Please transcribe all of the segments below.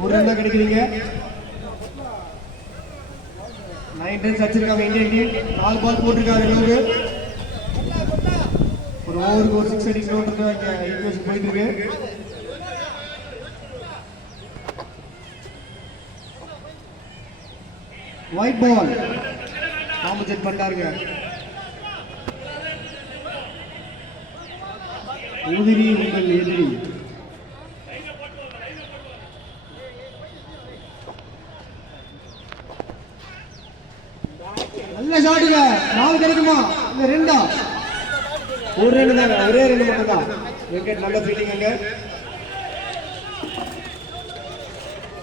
ஒரு ரன் தான் கிடைக்கிறீங்க. 9 ரன்ஸ் அடிச்சிருக்காங்க இந்தியன் டீம். 4 பால் போட்டிருக்காரு லோகு. ஒரு ஓவருக்கு ஒரு 6 அடிக்கணும்ன்றது இங்க ஈக்குவேஷன் போயிட்டு இருக்கு. White ball compensate பண்ணாருங்க. எதிரி உங்கள் எதிரி. நல்ல ஷாட்டுங்க. 4 கிடைக்குமா இல்ல 2? ஒரு ரன் தாங்க, ஒரே ரன் மட்டும் தான். விக்கெட் நல்ல ஃபீல்டிங் அங்க.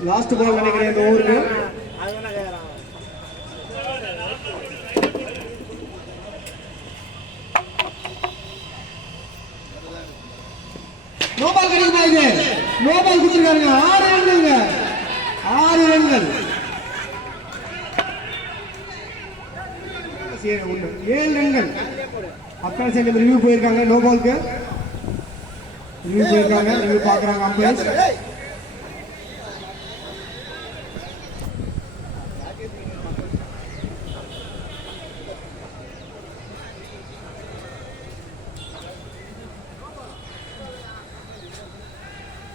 லாஸ்ட் பால் நினைக்கிறேன் இந்த ஓவருக்கு. நோ பால் கிடைக்குமா? இது நோ பால் கொடுத்துருக்காருங்க. 6 ரன்கள். 6 ரன்கள். 7 ரன்கள். அக்கா செகண்ட் ரிவ்யூ போயிருக்காங்க. நோ பால்க்கு ரிவ்யூ போயிருக்காங்க. ரிவ்யூ பாக்குறாங்க அம்பையர்ஸ்.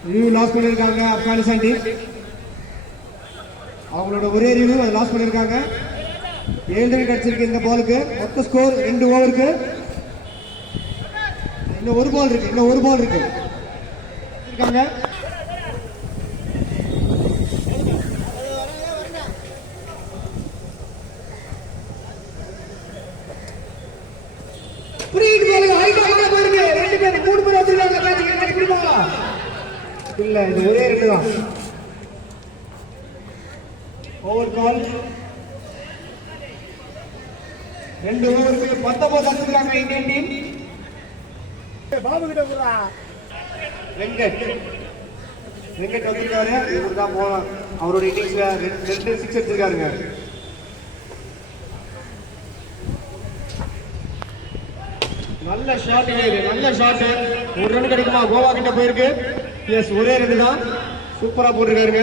ரிவ்யூ லாஸ் பண்ணிருக்காங்க ஆப்கானிஸ்தான் டீம். அவங்களோட ஒரே ரிவ்யூ அதை லாஸ் பண்ணிருக்காங்க. 7 ரன் கிடைச்சிருக்கு இந்த பாலுக்கு. மொத்த ஸ்கோர் 2 ஓவருக்கு. இன்னும் ஒரு பால் இருக்கு. இருக்காங்க. இல்ல இது ஒரே ரெண்டு தான். ஓவர் கால். 2 ஓவருக்கு 19 அடிச்சிருக்காங்க இந்தியன் டீம். பாபு கிட்ட போறா. வெங்கட் வந்திருக்காரு. இவர் தான் அவரோட இன்னிங்ஸ்ல 2 6 அடிச்சிருக்காருங்க. நல்ல ஷாட். நல்ல ஷாட். ஒரு ரன் கிடைக்குமா? கோவா கிட்ட போயிருக்கு. எஸ், ஒரே ரன் தான். சூப்பரா போட்டிருக்காருங்க.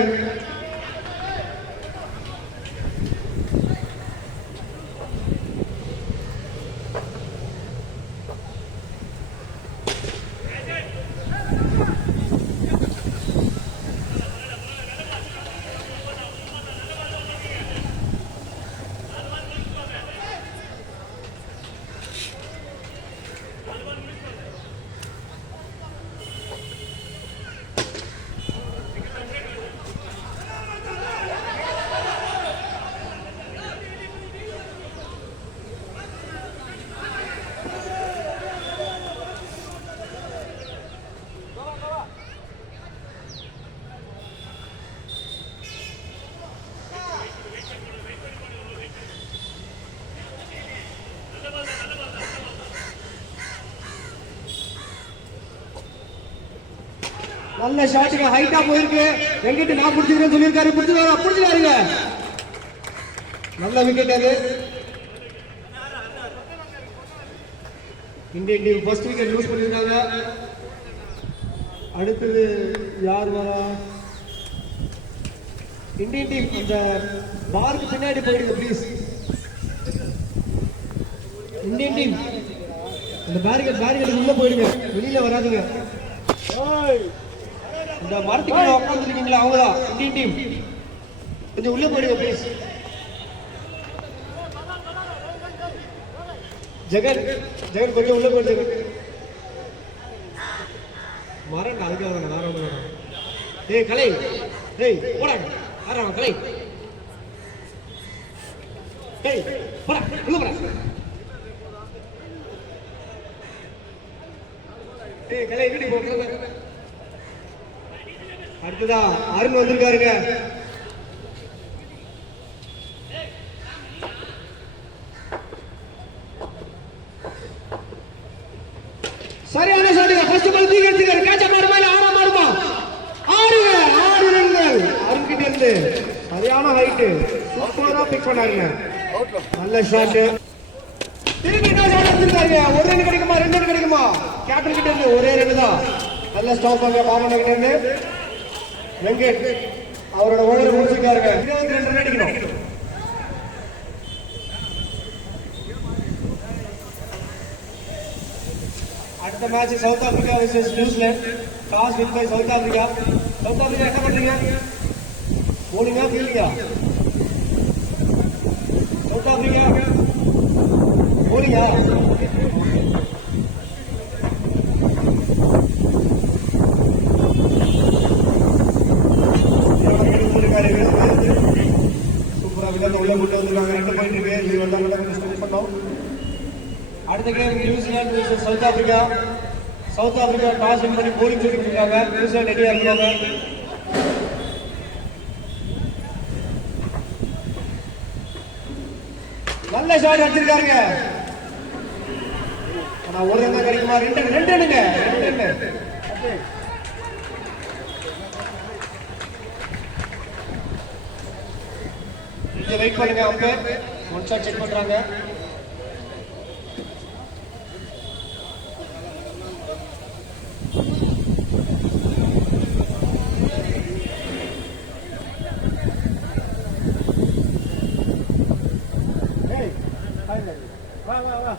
நல்ல ஷாட்டுங்க. ஹைட்டா போயிருக்கு. வெங்கட் நான் பிடிச்சிக்கிறேன்னு சொல்லியிருக்காரு. பிடிச்சிருக்காருங்க. நல்ல விக்கெட் அது. Indian team first wicket lose பண்ணிருக்காங்க. அடுத்தது யார் வரா? இந்தியன் டீம் அந்த பாருக்கு பின்னாடி போயிடுங்க ப்ளீஸ். இந்தியன் டீம் அந்த பேரிகேட் உள்ள போயிடுங்க. வெளியில வராதுங்க. இந்த மரத்துக்கு உட்காந்துருக்கீங்களா? அவங்கதான் இந்தியன் டீம். கொஞ்சம் உள்ள போயிடுங்க ப்ளீஸ். ஜெகன் கொஞ்சம் உள்ள போயிடுங்க. மரம் அதுக்காக வேற ஒன்று வேணும். ஏய் கலை, போடாங்க. ஆறாம் கலை. போடா உள்ள போடா. கலை வீட்டு போடுறது. அடுத்ததா அருண் வந்திருக்காருங்க. சரியான ஷாட்டுங்க. ஃபர்ஸ்ட் பால் தூக்கி எடுத்துக்காரு. கேட்ச மாறுமா இல்ல ஆறா மாறுமா? 6 ரன்கள். அருண் கிட்ட இருந்து சரியான ஹைட். சூப்பரா பிக் பண்ணாருங்க. நல்ல ஷாட். திரும்பி என்ன ஷாட் எடுத்துருக்காருங்க. 1 ரன் கிடைக்குமா 2 ரன் கிடைக்குமா? கேப்டன் கிட்ட இருந்து ஒரே ரன் தான். நல்ல ஸ்டாப் பண்ண பாமன் கிட்ட இருந்து. வெங்கட் அவரோட ஓவர் முடிச்சிருக்காருங்க. 22 ரன் அடிக்கணும். அடுத்த match South Africa versus New Zealand. Toss win by South Africa. South Africa என்ன பண்றீங்க? போலிங்கா ஃபீல்டிங்கா? சவுத் ஆப்பிரிக்கா போலிங்கா? உள்ள கொண்டு வந்துருக்காங்க. 2 பாயிண்ட் இருக்கு. இது வந்தா கொஞ்சம் ஸ்ட்ரெச் பண்ணோம். அடுத்த game New Zealand versus south Africa. South Africa toss win பண்ணி போலிங் சொல்லிட்டு இருக்காங்க. நியூசிலாந்து ரெடியா இருக்காங்க. நல்ல ஷாட் அடிச்சிருக்காருங்க. ஆனா ஒரு ரன் தான் கிடைக்குமா? 2 ரன்னுங்க. 2 ரன். வெயிட் பண்ணுங்க. அம்பையர் ஒன் ஷாட் செக் பண்றாங்க. வா வா வா.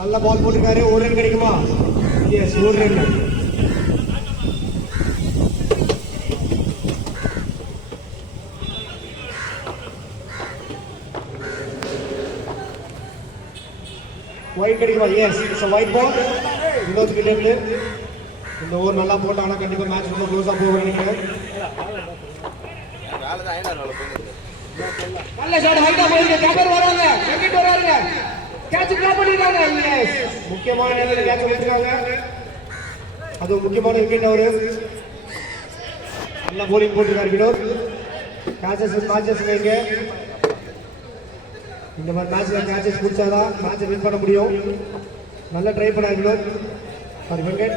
நல்ல பால் போட்டுருக்காரு. ஒரு ரன் கிடைக்குமா? எஸ், ஒரு ரன். ஒயிட் கிடைக்குமா? Yes, it's a white ball. இன்னொரு கிட்ட இருந்து இந்த ஓவர் நல்லா போட்டாங்கன்னா கண்டிப்பா மேட்ச் ரொம்ப க்ளோஸா போகும் நினைக்கிறேன். நல்ல ஷாட் ஹைட்டா போயிருக்கு. கேப்பர் வராங்க. விக்கெட் வராங்க. கேட்ச் கிராப் பண்ணிருக்காங்க. எஸ், முக்கியமான நேரத்துல கேட்ச் எடுத்துட்டாங்க. அது முக்கியமான விக்கெட். அவரு நல்ல bowling போட்டுருக்காரு. வினோத் கேட்சஸ் மேட்சஸ் இங்க இந்த மாதிரி மேட்ச்ல கேட்சஸ் பிடிச்சாதான் மேட்சை வின் பண்ண முடியும். நல்லா ட்ரை பண்ணாரு வினோத். சாரி வெங்கட்.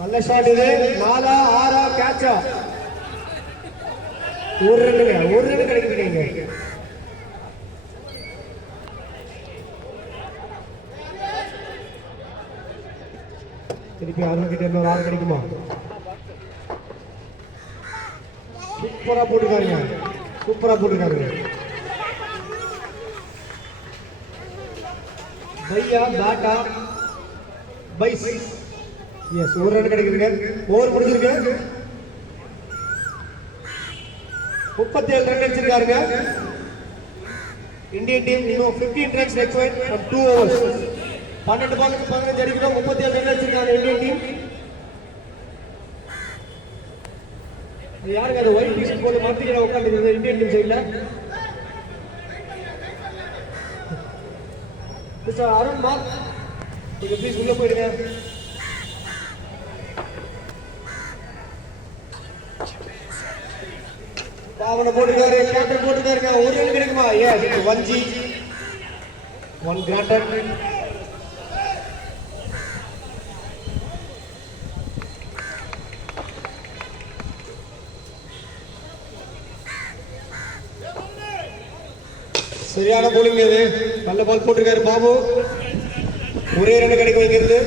நல்ல ஷாட் இது. 4 6 கேட்சா? ஒரு ரன்னுங்க. ஒரு ரன் கிடைக்குதுங்க. திருப்பி அருண் கிட்ட இன்னொரு ஆள் கிடைக்குமா? சூப்பரா போட்டுருக்காருங்க. சூப்பரா போட்டுருக்காருங்க. பையா பேட்டா பைஸ். எஸ், ஒரு ரன் கிடைக்குதுங்க. ஓவர் முடிஞ்சிருக்கு. 37 ரன் அடிச்சிருக்காருங்க. இந்தியன் டீம் இன்னும் 15 runs required from 2 overs. 12 பாலுக்கு 15 அடிக்கணும். 37 ரன் அடிச்சிருக்காங்க இந்தியன் டீம். யாருங்க அது ஒயிட் டிஷர்ட் போட்டு மாத்திக்கிற உட்காந்துருக்குது இந்தியன் டீம் சைட்ல? மிஸ்டர் அருண் மார்க், கொஞ்சம் ப்ளீஸ் உள்ள போயிடுங்க. பாவனை போட்டுக்காரு. கேப்டன் போட்டுக்காருங்க. ஒரு ரன் கிடைக்குமா? S, 1G 1 granted. சரியான போலிங் இது. நல்ல பால் போட்டிருக்காரு பாபு. ஒரே ரன் கிடைக்க வைக்கிறது.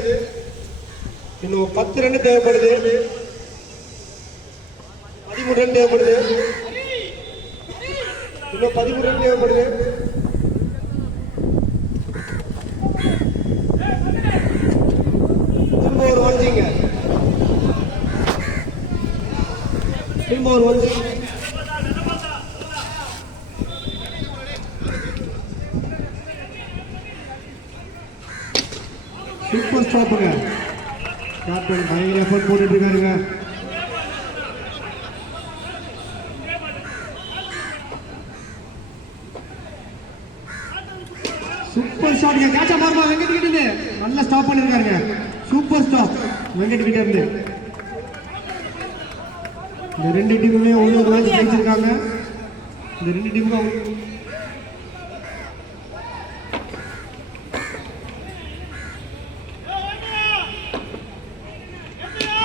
இன்னும் 10 ரன் தேவைப்படுது. 13 ரன் தேவைப்படுது. இன்னும் 13 ரன் தேவைப்படுது. திரும்ப ஒரு 1Gங்க. திரும்ப ஒரு 1G. சூப்பர் ஸ்டாப்புங்க. கேப்டன் பயங்கர எஃபர்ட் போட்டுட்டு இருக்காருங்க. சூப்பர் ஷாட் கேட்சா மாறுமா வெங்கட் கிட்ட இருந்து நல்லா ஸ்டாப் பண்ணிருக்காருங்க. சூப்பர் ஸ்டாப் வெங்கட் கிட்ட இருந்து. இந்த ரெண்டு டீமுமே ஒரு மேட்ச் ஜெயிச்சிருக்காங்க. இந்த ரெண்டு டீமுக்கும்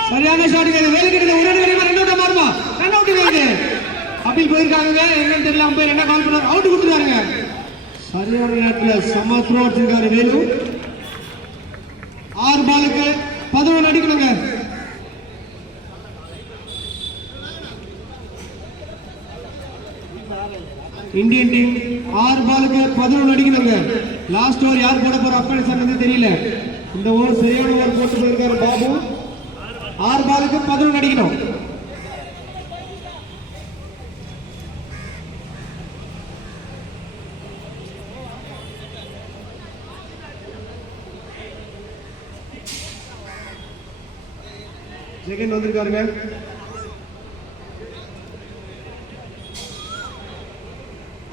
சரியான ஷாட் வேலை கிட்ட ஒரு ரன் அவுட் மாறுமா ரன் அவுட் வருது. அப்பீல் போயிருக்காங்க என்னன்னு தெரியல. அம்பையர் என்ன கால் பண்ணாரு அவுட் கொடுத்துருக்காருங்க. சரியான நேரத்தில் செம்ம த்ரோ அடிச்சிருக்காரு வேலு. 6 பாலுக்கு 11 அடிக்கணுங்க. இந்தியன் டீம் 6 பாலுக்கு 11 அடிக்கணுங்க. லாஸ்ட் ஓவர் யார் போட போற அப்படி தெரியல. இந்த ஓவர் சரியான ஓவர் போட்டு போயிருக்காரு பாபு. 6 பாலுக்கு 11 அடிக்கணும். ஜெகன் வந்திருக்காருங்க.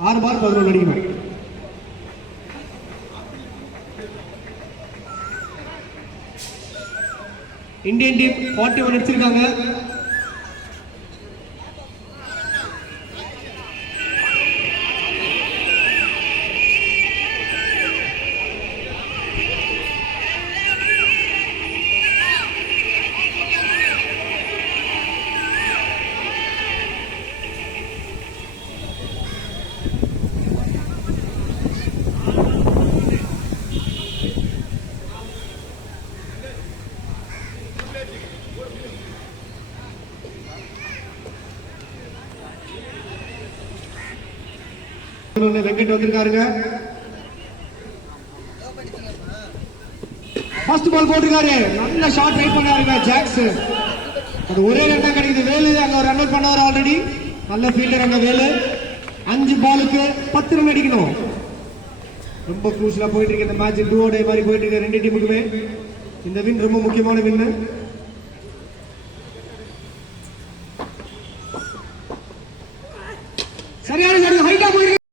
ஆறு பால் 11 அடிக்கணும். இந்தியன் டீம் 41 அடிச்சிருக்காங்க. வெங்கட் வந்திருக்காருங்க. ஃபர்ஸ்ட் பால் போட்டிருக்காரு. நல்ல ஷாட் ரைட் பண்ணாருங்க ஜாக்ஸ். அது ஒரே ரன் தான் கிடைக்குது. வேலு அங்க ஒரு ரன் அவுட் பண்ணாரு ஆல்ரெடி. நல்ல ஃபீல்டர் அங்க வேலு. 5 பாலுக்கு 10 ரன் அடிக்கணும். ரொம்ப க்ரூஷியலா போயிட்டு இருக்கு இந்த மேட்ச். டூ டே மாதிரி போயிட்டு இருக்கு ரெண்டு டீமுக்குமே. இந்த வின் ரொம்ப முக்கியமான வின்.